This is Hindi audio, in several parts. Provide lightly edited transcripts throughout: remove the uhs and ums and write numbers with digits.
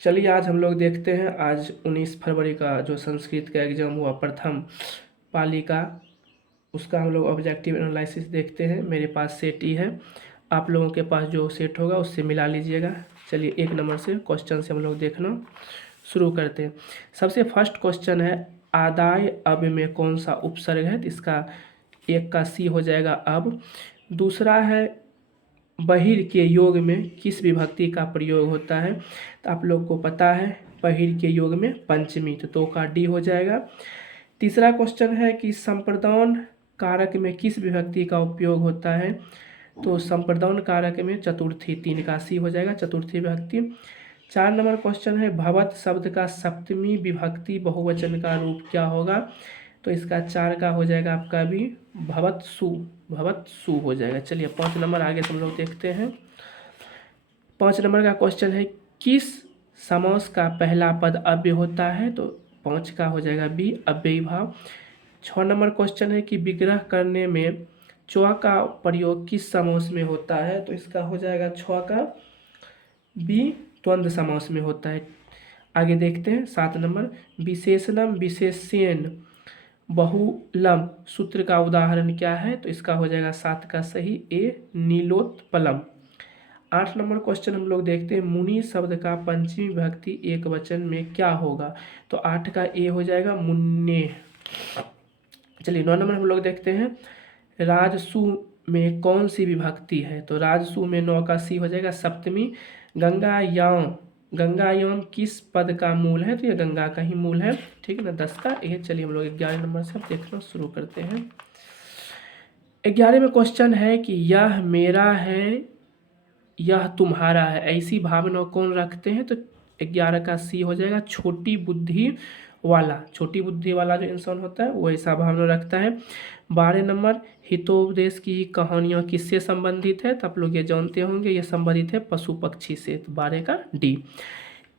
चलिए आज हम लोग देखते हैं। आज 19 फरवरी का जो संस्कृत का एग्ज़ाम हुआ प्रथम पाली का, उसका हम लोग ऑब्जेक्टिव एनालिसिस देखते हैं। मेरे पास सेट ही है, आप लोगों के पास जो सेट होगा उससे मिला लीजिएगा। चलिए 1 नंबर से क्वेश्चन से हम लोग देखना शुरू करते हैं। सबसे फर्स्ट क्वेश्चन है, आदाय अब में कौन सा उपसर्ग है? तो इसका एक का सी हो जाएगा अब। दूसरा है, बहिर के योग में किस विभक्ति का प्रयोग होता है? तो आप लोग को पता है बहिर के योग में पंचमी, तो 2 का डी हो जाएगा। तीसरा क्वेश्चन है कि संप्रदान कारक में किस विभक्ति का उपयोग होता है? तो संप्रदान कारक में चतुर्थी, 3 का सी हो जाएगा, चतुर्थी विभक्ति। 4 नंबर क्वेश्चन है, भवत शब्द का सप्तमी विभक्ति बहुवचन का रूप क्या होगा? तो इसका 4 का हो जाएगा आपका भी भवत्सु, भवत्सु हो जाएगा। चलिए 5 नंबर आगे से हम लोग देखते हैं। 5 नंबर का क्वेश्चन है, किस समास का पहला पद अव्यय होता है? तो 5 का हो जाएगा बी, अव्ययी भाव। 6 नंबर क्वेश्चन है कि विग्रह करने में च्वा का प्रयोग किस समास में होता है? तो इसका हो जाएगा 6 का बी, द्वंद्व समास में होता है। आगे देखते हैं 7 नंबर, विशेषणम विशेष्येन बहुलम सूत्र का उदाहरण क्या है? तो इसका हो जाएगा 7 का सही ए, नीलोत्पलम। 8 नंबर क्वेश्चन हम लोग देखते हैं, मुनि शब्द का पंचमी विभक्ति एक वचन में क्या होगा? तो 8 का ए हो जाएगा मुन्ने। चलिए 9 नंबर हम लोग देखते हैं, राजसु में कौन सी विभक्ति है? तो राजसु में 9 का सी हो जाएगा सप्तमी। गंगायाम, गंगायाम किस पद का मूल है? तो ये गंगा का ही मूल है, ठीक है ना, 10 का ए। चलिए हम लोग 11 नंबर से देखना शुरू करते हैं। 11 में क्वेश्चन है कि यह मेरा है, यह तुम्हारा है, ऐसी भावना कौन रखते हैं? तो 11 का सी हो जाएगा छोटी बुद्धि वाला, छोटी बुद्धि वाला जो इंसान होता है वो ऐसा भावना रखता है। 12 नंबर, हितोपदेश की कहानियाँ किससे संबंधित है? तो आप लोग ये जानते होंगे, ये संबंधित है पशु पक्षी से, तो 12 का डी।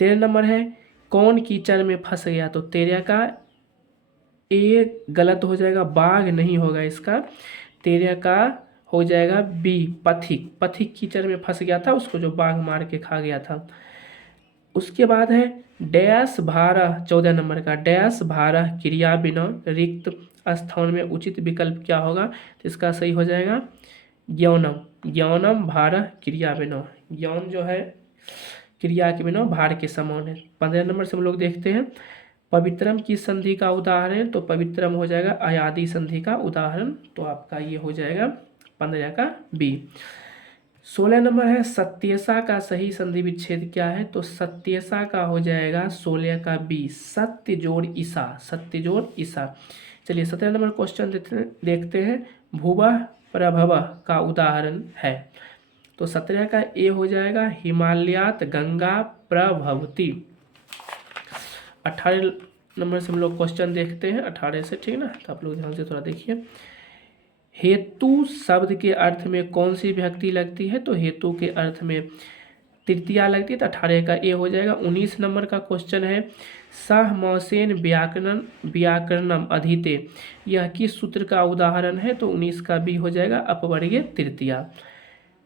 13 नंबर है, कौन कीचड़ में फंस गया? तो 13 का ए गलत हो जाएगा, बाघ नहीं होगा इसका। 13 का हो जाएगा बी, पथिक, पथिक कीचड़ में फंस गया था, उसको जो बाघ मार के खा गया था। उसके बाद है डैश भारह, 14 नंबर का डैश भारह क्रिया बिना रिक्त स्थान में उचित विकल्प क्या होगा? तो इसका सही हो जाएगा ज्ञानम, ज्ञानम भारह क्रिया बिना, ज्ञान जो है क्रिया के बिना भार के समान है। 15 नंबर से हम लोग देखते हैं, पवित्रम की संधि का उदाहरण? तो पवित्रम हो जाएगा अयादि संधि का उदाहरण, तो आपका ये हो जाएगा 15 का बी। 16 नंबर है, सत्यसा का सही संधि विच्छेद क्या है? तो सत्यसा का हो जाएगा 16 का बी, सत्य जोड़ ईसा, सत्य जोड़ ईसा। चलिए 17 नंबर क्वेश्चन देखते हैं, भुवः प्रभवः का उदाहरण है? तो 17 का ए हो जाएगा हिमालयात गंगा प्रभवती। 18 नंबर से हम लोग क्वेश्चन देखते हैं, 18 से, ठीक ना, तो आप लोग ध्यान से थोड़ा देखिए। हेतु शब्द के अर्थ में कौन सी विभक्ति लगती है? तो हेतु के अर्थ में तृतीया लगती है, तो 18 का ए हो जाएगा। 19 नंबर का क्वेश्चन है, सहमौसेन व्याकरणम अधीते, यह किस सूत्र का उदाहरण है? तो 19 का बी हो जाएगा अपवर्गीय तृतीया।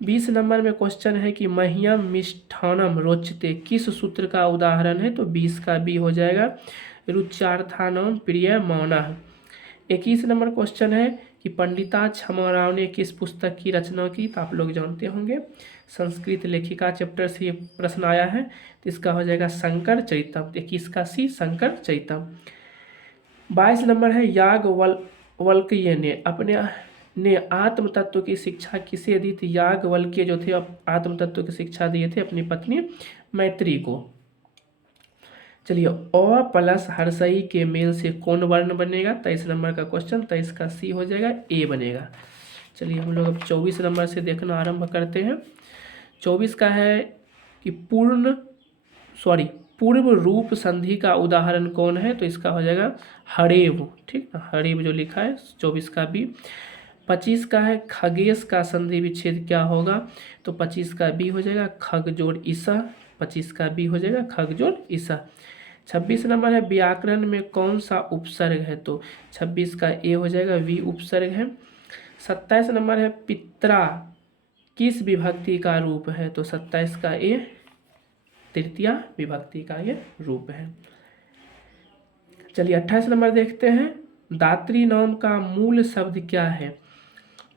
20 नंबर में क्वेश्चन है कि मह्यम मिष्ठानम रोचते किस सूत्र का उदाहरण है? तो 20 का बी हो जाएगा रुच्यार्थानम प्रिय मौनः। 21 नंबर क्वेश्चन है कि पंडिता क्षमा राव ने किस पुस्तक की रचना की? तो आप लोग जानते होंगे, संस्कृत लेखिका चैप्टर से ये प्रश्न आया है, तो इसका हो जाएगा शंकर चरितम, 21 का सी शंकर चरितम। 22 नंबर है, याज्ञवल्क्य ने आत्म तत्व की शिक्षा किसे दी थी? याज्ञवल्क्य जो थे आत्म तत्व की शिक्षा दिए थे अपनी पत्नी मैत्री को। चलिए अ प्लस हर्षई के मेल से कौन वर्ण बनेगा? 23 नंबर का क्वेश्चन, 23 का सी हो जाएगा ए बनेगा। चलिए हम लोग अब 24 नंबर से देखना आरंभ करते हैं। 24 का है कि पूर्व रूप संधि का उदाहरण कौन है? तो इसका हो जाएगा हरेव, ठीक ना, हरेव जो लिखा है, 24 का बी। 25 का है, खगेश का संधि विच्छेद क्या होगा? तो 25 का बी हो जाएगा खग जोड़ ईसा, 25 का बी हो जाएगा खग जोड़ ईसा। 26 नंबर है, व्याकरण में कौन सा उपसर्ग है? तो 26 का ए हो जाएगा वी उपसर्ग है। 27 नंबर है, पित्रा किस विभक्ति का रूप है? तो 27 का ए तृतीया विभक्ति का ये रूप है। चलिए 28 नंबर देखते हैं। दात्री नाम का मूल शब्द क्या है?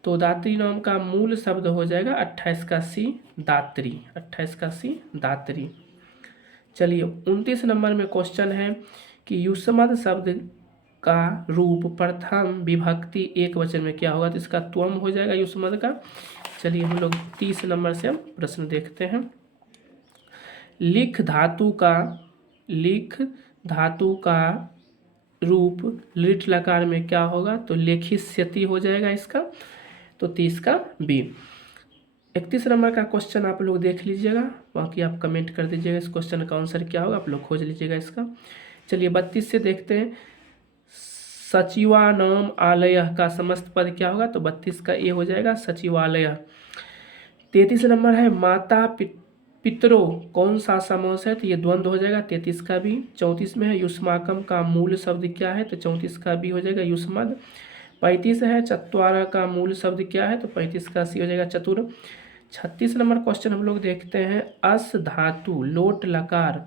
तो दात्री नाम का मूल शब्द हो जाएगा 28 का सी, दात्री। 28 का सी, दात्री। चलिए 29 नंबर में क्वेश्चन है कि युष्मद शब्द का रूप प्रथम विभक्ति एक वचन में क्या होगा? तो इसका त्वम हो जाएगा युष्मद का। चलिए हम लोग 30 नंबर से हम प्रश्न देखते हैं। लिख धातु का रूप लिट लकार में क्या होगा? तो लेखिष्यति हो जाएगा इसका। तो 30 का बी। 31 नंबर का क्वेश्चन आप लोग देख लीजिएगा, बाकी आप कमेंट कर दीजिएगा इस क्वेश्चन का आंसर क्या होगा, आप लोग खोज लीजिएगा इसका। चलिए 32 से देखते हैं। सचिवानाम आलय का समस्त पद क्या होगा? तो 32 का ए हो जाएगा, सचिवालय। 33 नंबर है माता पितरों कौन सा समास है? तो ये द्वंद्व हो जाएगा, 33 का भी। 34 में है युष्माकम का मूल शब्द क्या है? तो 34 का बी हो जाएगा, युष्मद। 35 है चत्वारा का मूल शब्द क्या है? तो 35 का सी हो जाएगा, चतुर। 36 नंबर क्वेश्चन हम लोग देखते हैं। अस धातु लोट लकार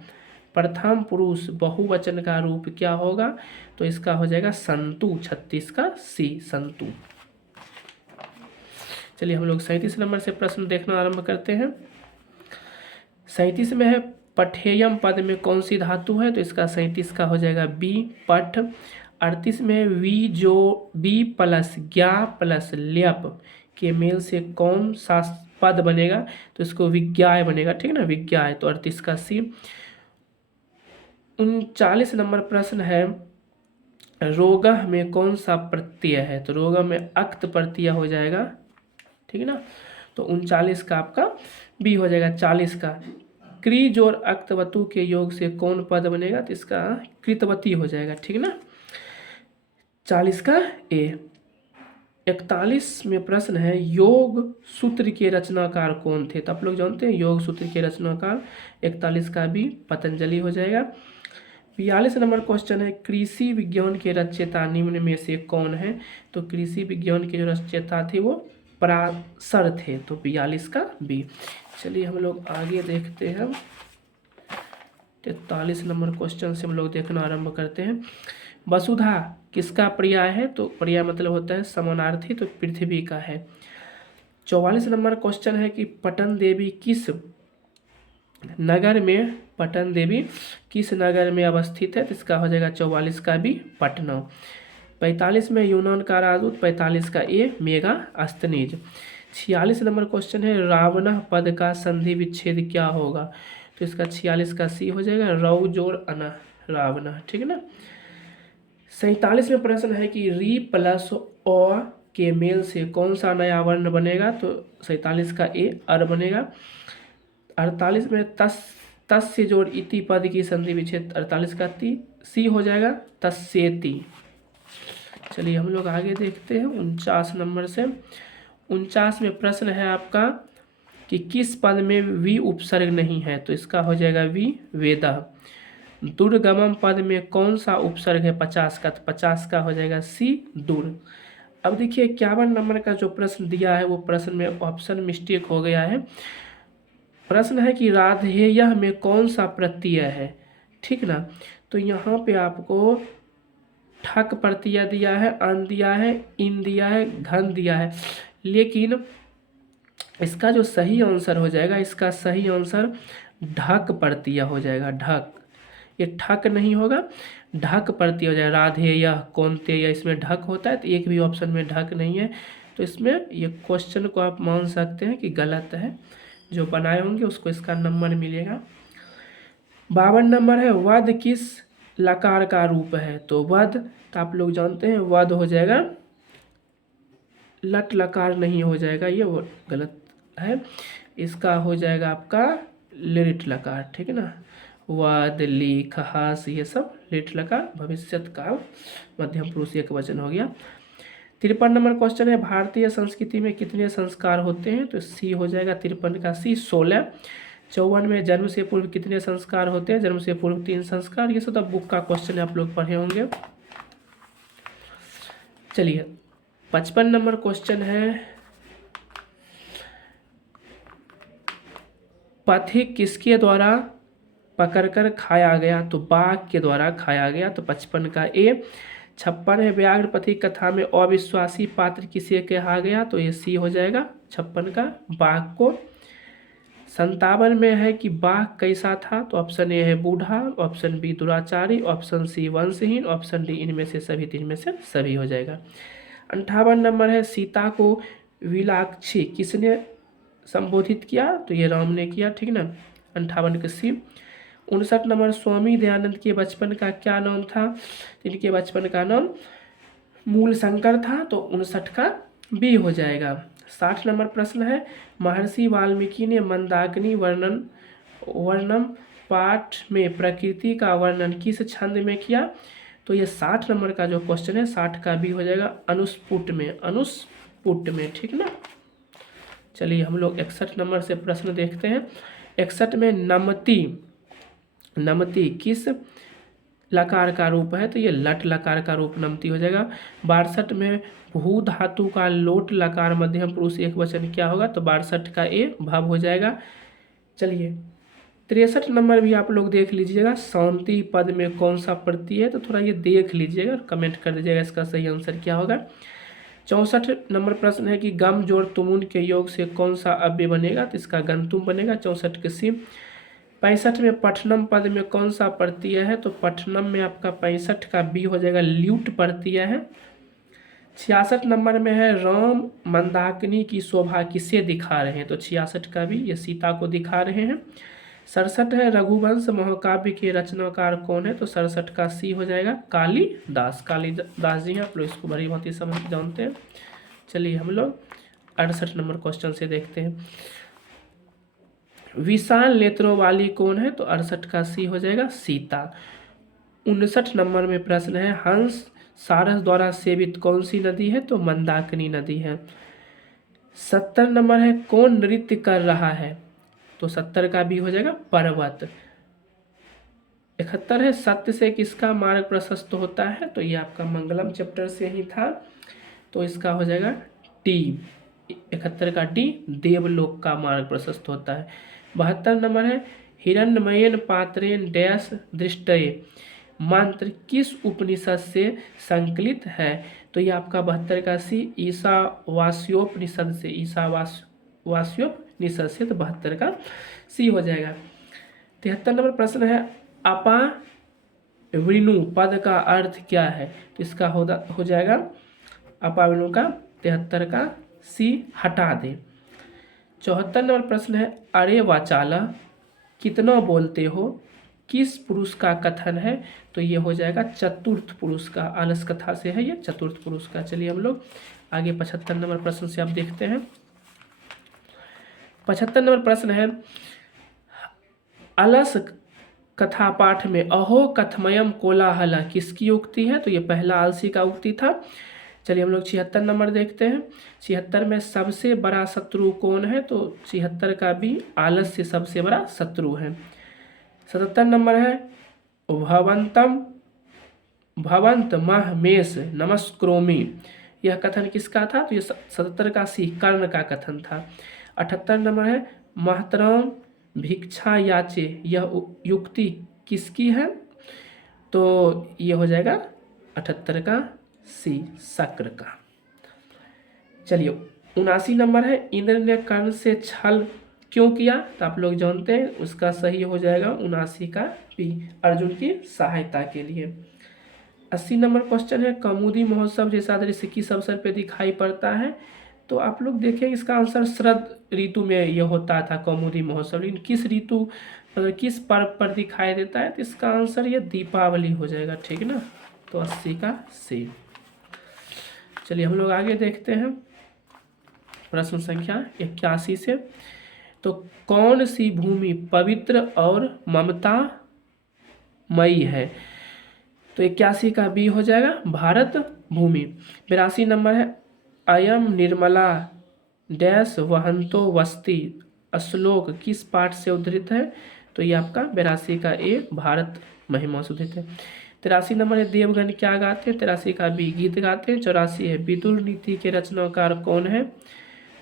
प्रथम पुरुष बहुवचन का रूप क्या होगा? तो इसका हो जाएगा संतु। 36 का सी, संतु। चलिए हम लोग 37 नंबर से प्रश्न देखना आरंभ करते हैं। 37 में है पठेयम पद में कौन सी धातु है? तो इसका 37 का हो जाएगा बी, पठ। 38 में बी प्लस ज्ञा प्लस ल्यप के मेल से कौन सा पद बनेगा? तो इसको विज्ञाय बनेगा, ठीक ना, विज्ञाय। तो 38 का सी। 39 नंबर प्रश्न है रोगह में कौन सा प्रत्यय है? तो रोगह में अक्त प्रत्यय हो जाएगा, ठीक है ना। तो 39 का आपका बी हो जाएगा। 40 का क्री जोर अक्तवतु के योग से कौन पद बनेगा? तो इसका कृतवती हो जाएगा, ठीक है ना। 40 का ए। 41 में प्रश्न है योग सूत्र के रचनाकार कौन थे? तो आप लोग जानते हैं योग सूत्र के रचनाकार। 41 का भी पतंजलि हो जाएगा। 42 नंबर क्वेश्चन है कृषि विज्ञान के रचयिता निम्न में से कौन है? तो कृषि विज्ञान के जो रचयिता थे वो पराशर थे। तो 42 का बी। चलिए हम लोग आगे देखते हैं। 43 नंबर क्वेश्चन से हम लोग देखना आरंभ करते हैं। वसुधा किसका पर्याय है? तो पर्याय मतलब होता है समानार्थी, तो पृथ्वी का है। 44 नंबर क्वेश्चन है कि पटन देवी किस नगर में अवस्थित है? तो इसका हो जाएगा 44 का भी, पटना। 45 में यूनान का राजदूत। 45 का ए मेगा अस्तनीज। 46 नंबर क्वेश्चन है रावण पद का संधि विच्छेद क्या होगा? तो इसका 46 का सी हो जाएगा, रौ जोड़ अना, रावण, ठीक है ना। 47 में प्रश्न है कि री प्लस अ के मेल से कौन सा नया वर्ण बनेगा? तो 47 का ए अर बनेगा। 48 में तस से जोड़ इति पद की संधि विच्छेद। 48 का सी हो जाएगा, तस्सेति। चलिए हम लोग आगे देखते हैं 49 नंबर से। 49 में प्रश्न है आपका कि किस पद में वी उपसर्ग नहीं है? तो इसका हो जाएगा वी, वेदा। दुर्गमम पद में कौन सा उपसर्ग है? 50 का। तो 50 का हो जाएगा सी, दूर। अब देखिए 51 नंबर का जो प्रश्न दिया है वो प्रश्न में ऑप्शन मिस्टेक हो गया है। प्रश्न है कि राधेय में कौन सा प्रत्यय है, ठीक ना। तो यहाँ पे आपको ठक प्रत्यय दिया है, अन दिया है, इन दिया है, घन दिया है, लेकिन इसका जो सही आंसर हो जाएगा, इसका सही आंसर ढक प्रत्यय हो जाएगा, ढक। ये ठक नहीं होगा, ढक प्रत्यय हो जाएगा। राधेय, कौनतेय, इसमें ढक होता है, तो एक भी ऑप्शन में ढक नहीं है। तो इसमें ये क्वेश्चन को आप मान सकते हैं कि गलत है। जो बनाए होंगे उसको इसका नंबर मिलेगा। 52 नंबर है वध किस लकार का रूप है? तो वध, तो आप लोग जानते हैं वध हो जाएगा, लट लकार नहीं हो जाएगा, ये वो गलत है। इसका हो जाएगा आपका लिट लकार, ठीक है ना। वध, लिख, हास, ये सब लिट लकार, भविष्यत काल, मध्यम पुरुष एक वचन हो गया। 53 नंबर क्वेश्चन है भारतीय संस्कृति में कितने संस्कार होते हैं? तो सी हो जाएगा, 53 का सी, 16। 54 में जन्म से पूर्व कितने संस्कार होते हैं? जन्म से पूर्व 3 संस्कार। ये सब तो बुक का क्वेश्चन है, आप लोग पढ़े होंगे। चलिए 55 नंबर क्वेश्चन है पथिक किसके द्वारा पकड़कर खाया गया, तो बाघ के द्वारा खाया गया, तो 55 का ए। 56 है व्याघ्रपति कथा में अविश्वासी पात्र किसे कहा गया, तो ये सी हो जाएगा 56 का, बाघ को। 57 में है कि बाघ कैसा था, तो ऑप्शन ए है बूढ़ा, ऑप्शन बी दुराचारी, ऑप्शन सी वंशहीन, ऑप्शन डी इनमें से सभी, तीन में से सभी हो जाएगा। 58 नंबर है सीता को विलाक्षी किसने संबोधित किया, तो ये राम ने किया, ठीक ना, 58 का सी। 59 नंबर स्वामी दयानंद के बचपन का क्या नाम था, इनके बचपन का नाम मूल शंकर था, तो 59 का बी हो जाएगा। 60 नंबर प्रश्न है महर्षि वाल्मीकि ने मंदाकिनी वर्णम पाठ में प्रकृति का वर्णन किस छंद में किया, तो ये 60 नंबर का जो क्वेश्चन है 60 का भी हो जाएगा अनुस्पुट में, ठीक ना। चलिए हम लोग 61 नंबर से प्रश्न देखते हैं। 61 में नमति किस लकार का रूप है, तो ये लट लकार का रूप नमति हो जाएगा। 62 में भू धातु का लोट लकार मध्यम पुरुष एक वचन क्या होगा, तो 62 का ए भव हो जाएगा। चलिए 63 नंबर भी आप लोग देख लीजिएगा, शांति पद में कौन सा प्रत्यय है, तो थोड़ा ये देख लीजिएगा, कमेंट कर दीजिएगा इसका सही आंसर क्या होगा। 64 नंबर प्रश्न है कि गम जोड़ तुमुन के योग से कौन सा अव्यय बनेगा, तो इसका गंतुम बनेगा, 64 के सी। 65 में पठनम पद में कौन सा प्रत्यय है, तो पठनम में आपका 65 का बी हो जाएगा, ल्यूट प्रत्यय है। 66 नंबर में है राम मंदाकिनी की शोभा किसे दिखा रहे हैं, तो 66 का भी, ये सीता को दिखा रहे हैं। 67 है रघुवंश महाकाव्य के रचनाकार कौन है, तो 67 का सी हो जाएगा कालिदास जी हैं, आप लोग इसको बड़ी बहुत ही समझ जानते हैं। चलिए हम लोग 68 नंबर क्वेश्चन से देखते हैं। विशाल नेत्रों वाली कौन है, तो 68 का सी हो जाएगा सीता। 59 नंबर में प्रश्न है हंस सारस द्वारा सेवित कौन सी नदी है, तो मंदाकिनी नदी है। 70 नंबर है कौन नृत्य कर रहा है, तो 70 का भी हो जाएगा पर्वत। 71 है सत्य से किसका मार्ग प्रशस्त होता है, तो ये आपका मंगलम चैप्टर से ही था, तो इसका हो जाएगा डी, 71 का डी, देवलोक का मार्ग प्रशस्त होता है। 72 नंबर है हिरण्मयेन पात्रेन डैश दृष्टये मंत्र किस उपनिषद से संकलित है, तो ये आपका 72 का सी ईशावास्योपनिषद से, ईशावास्योपनिषद से, तो 72 का सी हो जाएगा। 73 नंबर प्रश्न है अपावृणु पद का अर्थ क्या है, तो इसका हो जाएगा अपावृणु का 73 का सी हटा दे। 74 नंबर प्रश्न है अरे वाचाला कितना बोलते हो किस पुरुष का कथन है, तो ये हो जाएगा चतुर्थ पुरुष का, आलस कथा से है ये, चतुर्थ पुरुष का। चलिए हम लोग आगे 75 नंबर प्रश्न से आप देखते हैं। 75 नंबर प्रश्न है अलस कथा पाठ में अहो कथमयम कोलाहल किसकी उक्ति है, तो ये पहला आलसी का उक्ति था। चलिए हम लोग 76 नंबर देखते हैं। 76 में सबसे बड़ा शत्रु कौन है, तो 76 का भी आलस्य सबसे बड़ा शत्रु है। 77 नंबर है भवंत महमेश नमस्क्रोमी, यह कथन किसका था, तो ये 77 का सी कर्ण का कथन था। 78 नंबर है महतरम भिक्षा याचे, यह युक्ति किसकी है, तो ये हो जाएगा 78 का सी शक्र का। चलिए 79 नंबर है इंद्र ने कर्ण से छल क्यों किया, तो आप लोग जानते हैं, उसका सही हो जाएगा 79 का बी, अर्जुन की सहायता के लिए। 80 नंबर क्वेश्चन है कौमुदी महोत्सव जैसा दृश्य किस अवसर पे दिखाई पड़ता है, तो आप लोग देखें इसका आंसर शरद ऋतु में यह होता था कौमुदी महोत्सव, लेकिन किस ऋतु किस पर्व पर दिखाई देता है, तो इसका आंसर ये दीपावली हो जाएगा, ठीक ना, तो 80 का सी। चलिए हम लोग आगे देखते हैं प्रश्न संख्या 81 से। तो कौन सी भूमि पवित्र और ममतामयी है, तो 81 का बी हो जाएगा भारत भूमि। 82 नंबर है अयम निर्मला डैश वहंतो वस्ती श्लोक किस पाठ से उद्धृत है, तो ये आपका 82 का ए भारत महिमा से उद्धृत है। 83 नंबर है देवगण क्या गाते हैं, 83 का बी गीत गाते हैं। 84 है विदुर नीति के रचनाकार कौन है,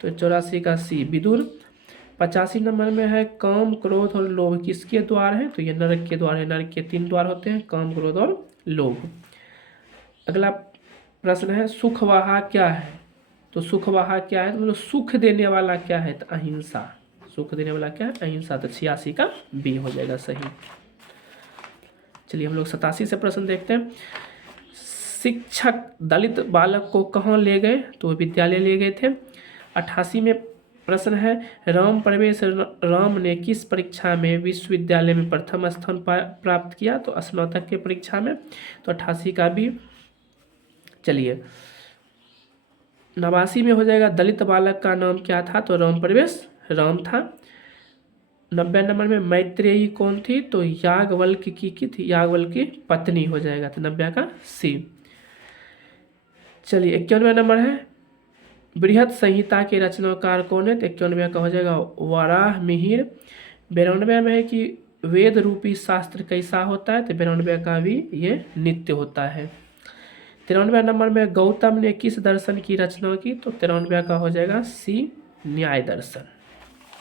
तो 84 का सी विदुर। 85 नंबर में है काम, क्रोध और लोभ किसके द्वार है? तो ये नरक के द्वार है। नरक के 3 द्वार होते हैं, काम, क्रोध और लोभ। अगला प्रश्न है सुखवाहा क्या है? तो सुखवाहा क्या है? तो मतलब सुख देने वाला क्या है? तो अहिंसा। सुख देने वाला क्या है? अहिंसा। तो 86 का बी हो जाएगा सही। चलिए हम लोग 87 से प्रश्न देखते हैं। शिक्षक दलित बालक को कहाँ ले गए? तो विद्यालय ले गए थे। 88 में प्रश्न है राम प्रवेश राम ने किस परीक्षा में विश्वविद्यालय में प्रथम स्थान प्राप्त किया? तो स्नातक के परीक्षा में। तो 88 का भी। चलिए 89 में हो जाएगा दलित बालक का नाम क्या था? तो राम प्रवेश राम था। 90 नंबर में मैत्रेयी कौन थी? तो याज्ञवल्क्य की थी, याज्ञवल्क्य की पत्नी हो जाएगा। तो 90 का सी। चलिए 91 नंबर है बृहत संहिता के रचनाकार कौन है? तो 91 का हो जाएगा वराह मिहिर। 92 में है कि वेद रूपी शास्त्र कैसा होता है? तो 92 का भी ये नित्य होता है। 93 नंबर में गौतम ने किस दर्शन की रचना की? तो 93 का हो जाएगा सी न्याय दर्शन।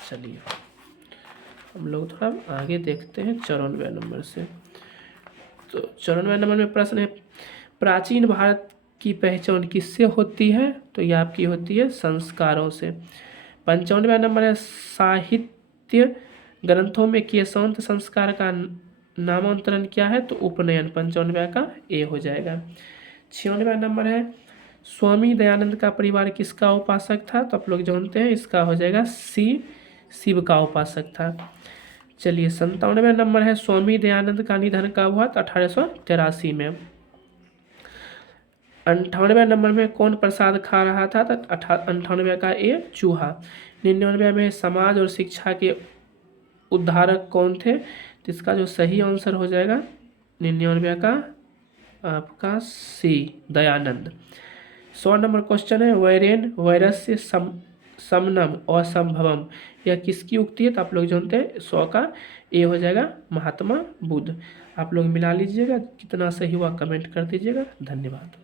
चलिए हम लोग थोड़ा आगे देखते हैं 94 नंबर से। तो 94 नंबर में प्रश्न है प्राचीन भारत की पहचान किससे होती है? तो ये आपकी होती है संस्कारों से। 95 नंबर है साहित्य ग्रंथों में केशांत संस्कार का नामांतरण क्या है? तो उपनयन। 95 का ए हो जाएगा। 96 नंबर है स्वामी दयानंद का परिवार किसका उपासक था? तो आप लोग जानते हैं इसका हो जाएगा सी शिव का उपासक था। चलिए 97 नंबर है स्वामी दयानंद का निधन कब हुआ? तो 1883 में। 98 नंबर में कौन प्रसाद खा रहा था? तो 98 का ए चूहा। 99 में समाज और शिक्षा के उद्धारक कौन थे? तो इसका जो सही आंसर हो जाएगा 99 का आपका सी दयानंद। 100 नंबर क्वेश्चन है वैरेन वैरस्य समनम असंभवम यह किसकी उक्ति है? तो आप लोग जानते हैं 100 का ए हो जाएगा महात्मा बुद्ध। आप लोग मिला लीजिएगा कितना सही हुआ कमेंट कर दीजिएगा। धन्यवाद।